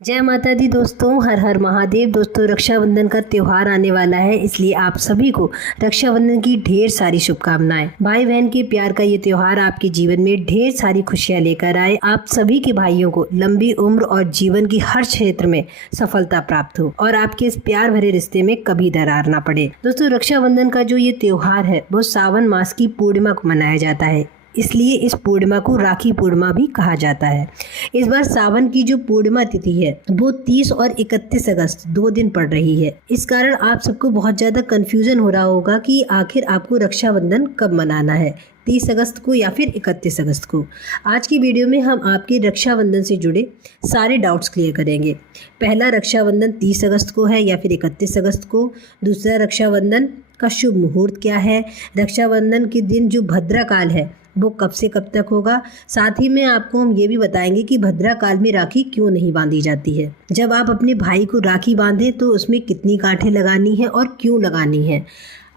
जय माता दी दोस्तों, हर हर महादेव। दोस्तों, रक्षाबंधन का त्योहार आने वाला है, इसलिए आप सभी को रक्षाबंधन की ढेर सारी शुभकामनाएं। भाई बहन के प्यार का ये त्योहार आपके जीवन में ढेर सारी खुशियां लेकर आए। आप सभी के भाइयों को लंबी उम्र और जीवन की हर क्षेत्र में सफलता प्राप्त हो और आपके इस प्यार भरे रिश्ते में कभी दरार ना पड़े। दोस्तों, रक्षाबंधन का जो ये त्योहार है वो सावन मास की पूर्णिमा को मनाया जाता है, इसलिए इस पूर्णिमा को राखी पूर्णिमा भी कहा जाता है। इस बार सावन की जो पूर्णिमा तिथि है वो 30 और 31 अगस्त 2 दिन पड़ रही है। इस कारण आप सबको बहुत ज़्यादा कंफ्यूजन हो रहा होगा कि आखिर आपको रक्षाबंधन कब मनाना है, 30 अगस्त को या फिर 31 अगस्त को। आज की वीडियो में हम आपके रक्षाबंधन से जुड़े सारे डाउट्स क्लियर करेंगे। पहला, रक्षाबंधन 30 अगस्त को है या फिर 31 अगस्त को। दूसरा, रक्षाबंधन का शुभ मुहूर्त क्या है। रक्षाबंधन के दिन जो भद्रा काल है वो कब से कब तक होगा। साथ ही में आपको हम ये भी बताएंगे कि भद्रा काल में राखी क्यों नहीं बांधी जाती है। जब आप अपने भाई को राखी बांधें तो उसमें कितनी गांठें लगानी है और क्यों लगानी है।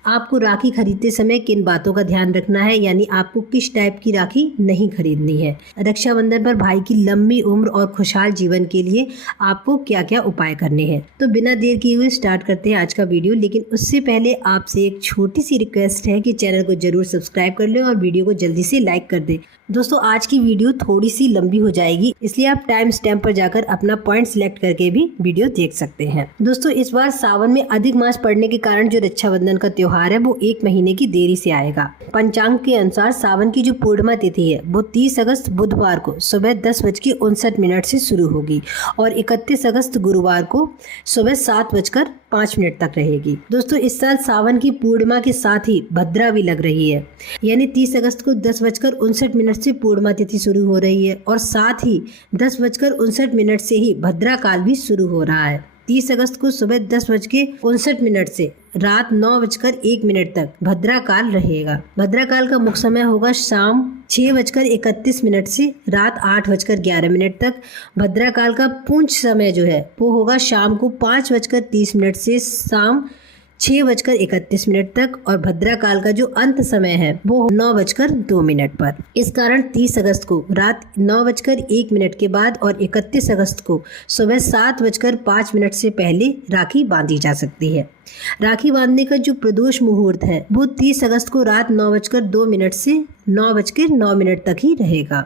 आपको राखी खरीदते समय किन बातों का ध्यान रखना है, यानी आपको किस टाइप की राखी नहीं खरीदनी है। रक्षाबंधन पर भाई की लंबी उम्र और खुशहाल जीवन के लिए आपको क्या क्या उपाय करने हैं। तो बिना देर किए हुए स्टार्ट करते हैं आज का वीडियो। लेकिन उससे पहले आपसे एक छोटी सी रिक्वेस्ट है कि चैनल को जरूर सब्सक्राइब कर लें और वीडियो को जल्दी से लाइक कर दें। दोस्तों, आज की वीडियो थोड़ी सी लंबी हो जाएगी, इसलिए आप टाइम स्टैम्प पर जाकर अपना पॉइंट सिलेक्ट करके भी वीडियो देख सकते हैं। दोस्तों, इस बार सावन में अधिक मास पड़ने के कारण जो रक्षाबंधन का त्योहार है वो 1 महीने की देरी से आएगा। पंचांग के अनुसार सावन की जो पूर्णिमा तिथि है वो 30 अगस्त बुधवार को सुबह 10:59 से शुरू होगी और 31 अगस्त गुरुवार को सुबह 7:05 तक रहेगी। दोस्तों, इस साल सावन की पूर्णिमा के साथ ही भद्रा भी लग रही है, यानी 30 अगस्त को 10:59 से पूर्णिमा तिथि शुरू हो रही है और साथ ही 10:59 से ही भद्रा काल भी शुरू हो रहा है। 30 अगस्त को सुबह 10:59 से रात 9:01 तक भद्रा काल रहेगा। भद्रा काल का मुख्य समय होगा शाम 6:31 से रात 8:11 तक। भद्रा काल का पूंछ समय जो है वो होगा शाम को 5:30 से शाम 6:31 तक और भद्रा काल का जो अंत समय है वो 9:02 पर। इस कारण 30 अगस्त को रात 9:01 के बाद और 31 अगस्त को सुबह 7:05 से पहले राखी बांधी जा सकती है। राखी बांधने का जो प्रदोष मुहूर्त है वो 30 अगस्त को रात 9:02 से 9:09 तक ही रहेगा।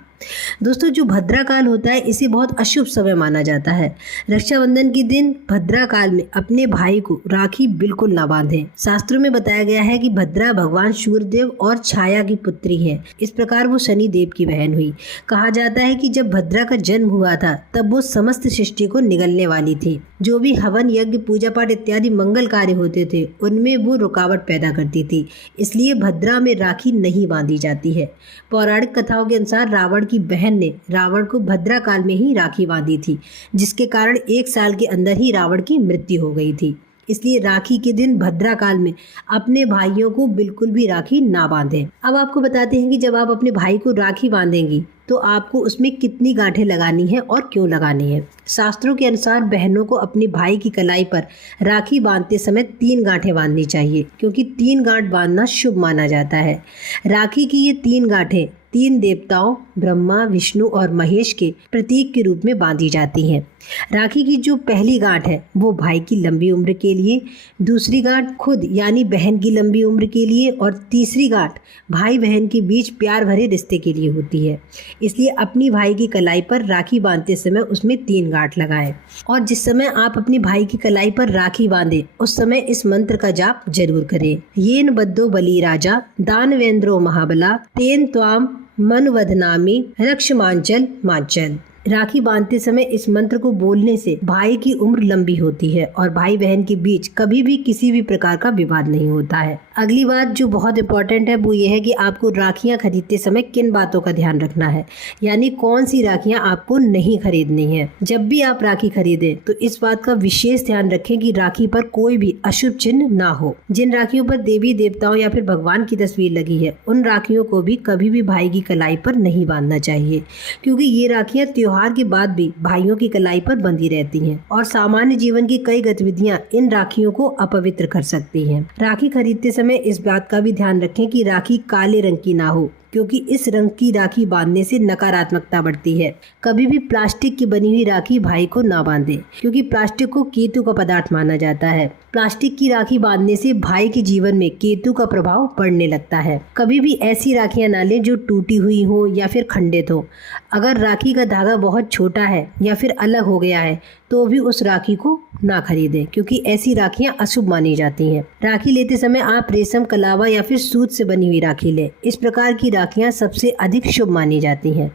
दोस्तों, जो भद्रा काल होता है इसे बहुत अशुभ समय माना जाता है। रक्षाबंधन के दिन भद्रा काल में अपने भाई को राखी बिल्कुल ना बांधें। शास्त्रों में बताया गया है कि भद्रा भगवान सूर्यदेव और छाया की पुत्री है, इस प्रकार वो शनि देव की बहन हुई। कहा जाता है कि जब भद्रा का जन्म हुआ था तब वो समस्त सृष्टि को निगलने वाली थी। जो भी हवन यज्ञ पूजा पाठ इत्यादि मंगल कार्य होते थे उनमें वो रुकावट पैदा करती थी, इसलिए भद्रा में राखी नहीं बांधी जाती है। पौराणिक कथाओं के अनुसार रावण की बहन ने रावण को भद्रा काल में ही राखी बांधी थी, जिसके कारण 1 साल के अंदर ही रावण की मृत्यु हो गई थी। इसलिए राखी के दिन भद्रा काल में अपने भाइयों को बिल्कुल भी राखी ना बांधें। अब आपको बताते हैं कि जब आप अपने भाई को राखी बांधेंगी तो आपको उसमें कितनी गांठें लगानी है और क्यों लगानी है। शास्त्रों के अनुसार बहनों को अपने भाई की कलाई पर राखी बांधते समय 3 गांठें बांधनी चाहिए, क्योंकि 3 गांठ बांधना शुभ माना जाता है। राखी की ये 3 गांठें 3 देवताओं ब्रह्मा, विष्णु और महेश के प्रतीक के रूप में बांधी जाती हैं। राखी की जो पहली गांठ है वो भाई की लंबी उम्र के लिए, दूसरी गांठ खुद यानी बहन की लंबी उम्र के लिए और तीसरी गांठ भाई बहन के बीच प्यार भरे रिश्ते के लिए होती है। इसलिए अपनी भाई की कलाई पर राखी बांधते समय उसमें 3 गांठ लगाएं और जिस समय आप अपनी भाई की कलाई पर राखी बांधें उस समय इस मंत्र का जाप जरूर करें। येन बद्धो बलि राजा दानवेंद्रो महाबला तेन त्वाम मनवधनामी रक्षमांचल मांचल। राखी बांधते समय इस मंत्र को बोलने से भाई की उम्र लंबी होती है और भाई बहन के बीच कभी भी किसी भी प्रकार का विवाद नहीं होता है। अगली बात जो बहुत इंपॉर्टेंट है वो ये है कि आपको राखियां खरीदते समय किन बातों का ध्यान रखना है, यानी कौन सी राखियां आपको नहीं खरीदनी है। जब भी आप राखी खरीदें तो इस बात का विशेष ध्यान रखें कि राखी पर कोई भी अशुभ चिन्ह ना हो। जिन राखियों पर देवी देवताओं या फिर भगवान की तस्वीर लगी है उन राखियों को भी कभी भी भाई की कलाई पर नहीं बांधना चाहिए, क्योंकि ये राखियां त्योहार के बाद भी भाइयों की कलाई पर बंधी रहती हैं और सामान्य जीवन की कई गतिविधियां इन राखियों को अपवित्र कर सकती हैं। राखी खरीदते समय इस बात का भी ध्यान रखें कि राखी काले रंग की ना हो, क्योंकि इस रंग की राखी बांधने से नकारात्मकता बढ़ती है। कभी भी प्लास्टिक की बनी हुई राखी भाई को ना बांधे, क्योंकि प्लास्टिक को केतु का पदार्थ माना जाता है। प्लास्टिक की राखी बांधने से भाई के जीवन में केतु का प्रभाव बढ़ने लगता है। कभी भी ऐसी राखियां ना लें जो टूटी हुई हो या फिर खंडित हो। अगर राखी का धागा बहुत छोटा है या फिर अलग हो गया है तो भी उस राखी को ना खरीदें, क्योंकि ऐसी राखियां अशुभ मानी जाती हैं। राखी लेते समय आप रेशम, कलावा या फिर सूत से बनी हुई राखी लें। इस प्रकार की राखियां सबसे अधिक शुभ मानी जाती हैं।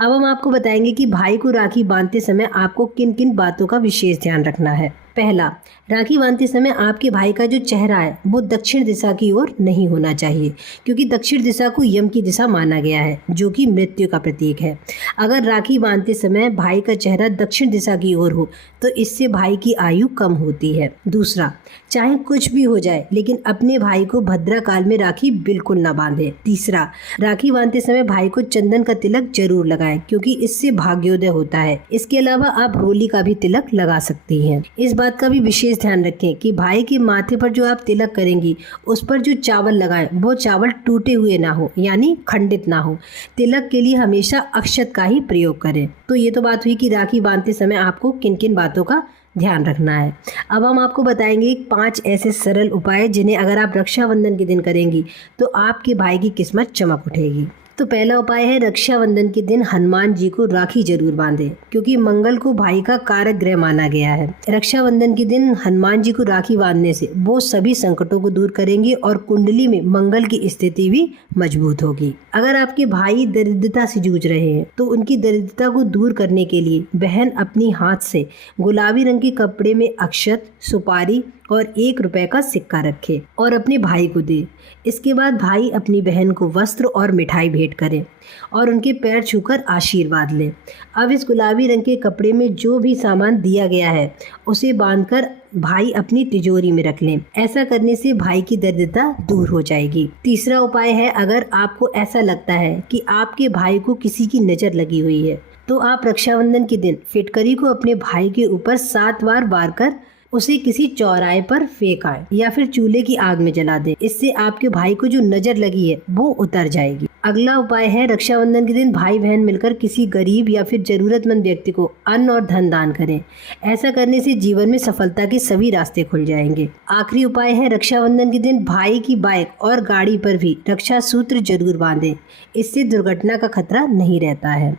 अब हम आपको बताएंगे कि भाई को राखी बांधते समय आपको किन किन बातों का विशेष ध्यान रखना है। पहला, राखी बांधते समय आपके भाई का जो चेहरा है वो दक्षिण दिशा की ओर नहीं होना चाहिए, क्योंकि दक्षिण दिशा को यम की दिशा माना गया है, जो कि मृत्यु का प्रतीक है। अगर राखी बांधते समय भाई का चेहरा दक्षिण दिशा की ओर हो तो इससे भाई की आयु कम होती है। दूसरा, चाहे कुछ भी हो जाए लेकिन अपने भाई को भद्रा काल में राखी बिल्कुल ना बांधे। तीसरा, राखी बांधते समय भाई को चंदन का तिलक जरूर लगाएं, क्योंकि इससे भाग्योदय होता है। इसके अलावा आप रोली का भी तिलक लगा सकती हैं। इस बात का भी विशेष ध्यान रखें कि भाई के माथे पर जो आप तिलक करेंगी उस पर जो चावल लगाएं वो चावल टूटे हुए ना हो, यानी खंडित ना हो। तिलक के लिए हमेशा अक्षत का ही प्रयोग करें। तो ये तो बात हुई कि राखी बांधते समय आपको किन किन बातों का ध्यान रखना है। अब हम आपको बताएंगे 5 ऐसे सरल उपाय जिन्हें अगर आप रक्षाबंधन के दिन करेंगी तो आपके भाई की किस्मत चमक उठेगी। तो पहला उपाय है, रक्षाबंधन के दिन हनुमान जी को राखी जरूर बांधें, क्योंकि मंगल को भाई का कारक ग्रह माना गया है। रक्षाबंधन के दिन हनुमान जी को राखी बांधने से वो सभी संकटों को दूर करेंगे और कुंडली में मंगल की स्थिति भी मजबूत होगी। अगर आपके भाई दरिद्रता से जूझ रहे हैं तो उनकी दरिद्रता को दूर करने के लिए बहन अपनी हाथ से गुलाबी रंग के कपड़े में अक्षत, सुपारी और 1 रुपए का सिक्का रखे और अपने भाई को दे। इसके बाद भाई अपनी बहन को वस्त्र और मिठाई भेंट करे और उनके पैर छूकर आशीर्वाद ले। अब इस गुलाबी रंग के कपड़े में जो भी सामान दिया गया है उसे बांधकर भाई अपनी तिजोरी में रख लें। ऐसा करने से भाई की दरिद्रता दूर हो जाएगी। तीसरा उपाय है, अगर आपको ऐसा लगता है कि आपके भाई को किसी की नज़र लगी हुई है तो आप रक्षाबंधन के दिन फिटकरी को अपने भाई के ऊपर 7 बार वार कर उसे किसी चौराहे पर फेंक आए या फिर चूल्हे की आग में जला दें। इससे आपके भाई को जो नजर लगी है वो उतर जाएगी। अगला उपाय है, रक्षाबंधन के दिन भाई बहन मिलकर किसी गरीब या फिर जरूरतमंद व्यक्ति को अन्न और धन दान करें। ऐसा करने से जीवन में सफलता के सभी रास्ते खुल जाएंगे। आखिरी उपाय है, रक्षाबंधन के दिन भाई की बाइक और गाड़ी पर भी रक्षा सूत्र जरूर बांधें। इससे दुर्घटना का खतरा नहीं रहता है।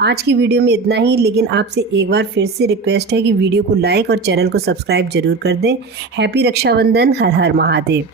आज की वीडियो में इतना ही, लेकिन आपसे एक बार फिर से रिक्वेस्ट है कि वीडियो को लाइक और चैनल को सब्सक्राइब जरूर कर दें। हैप्पी रक्षाबंधन। हर हर महादेव।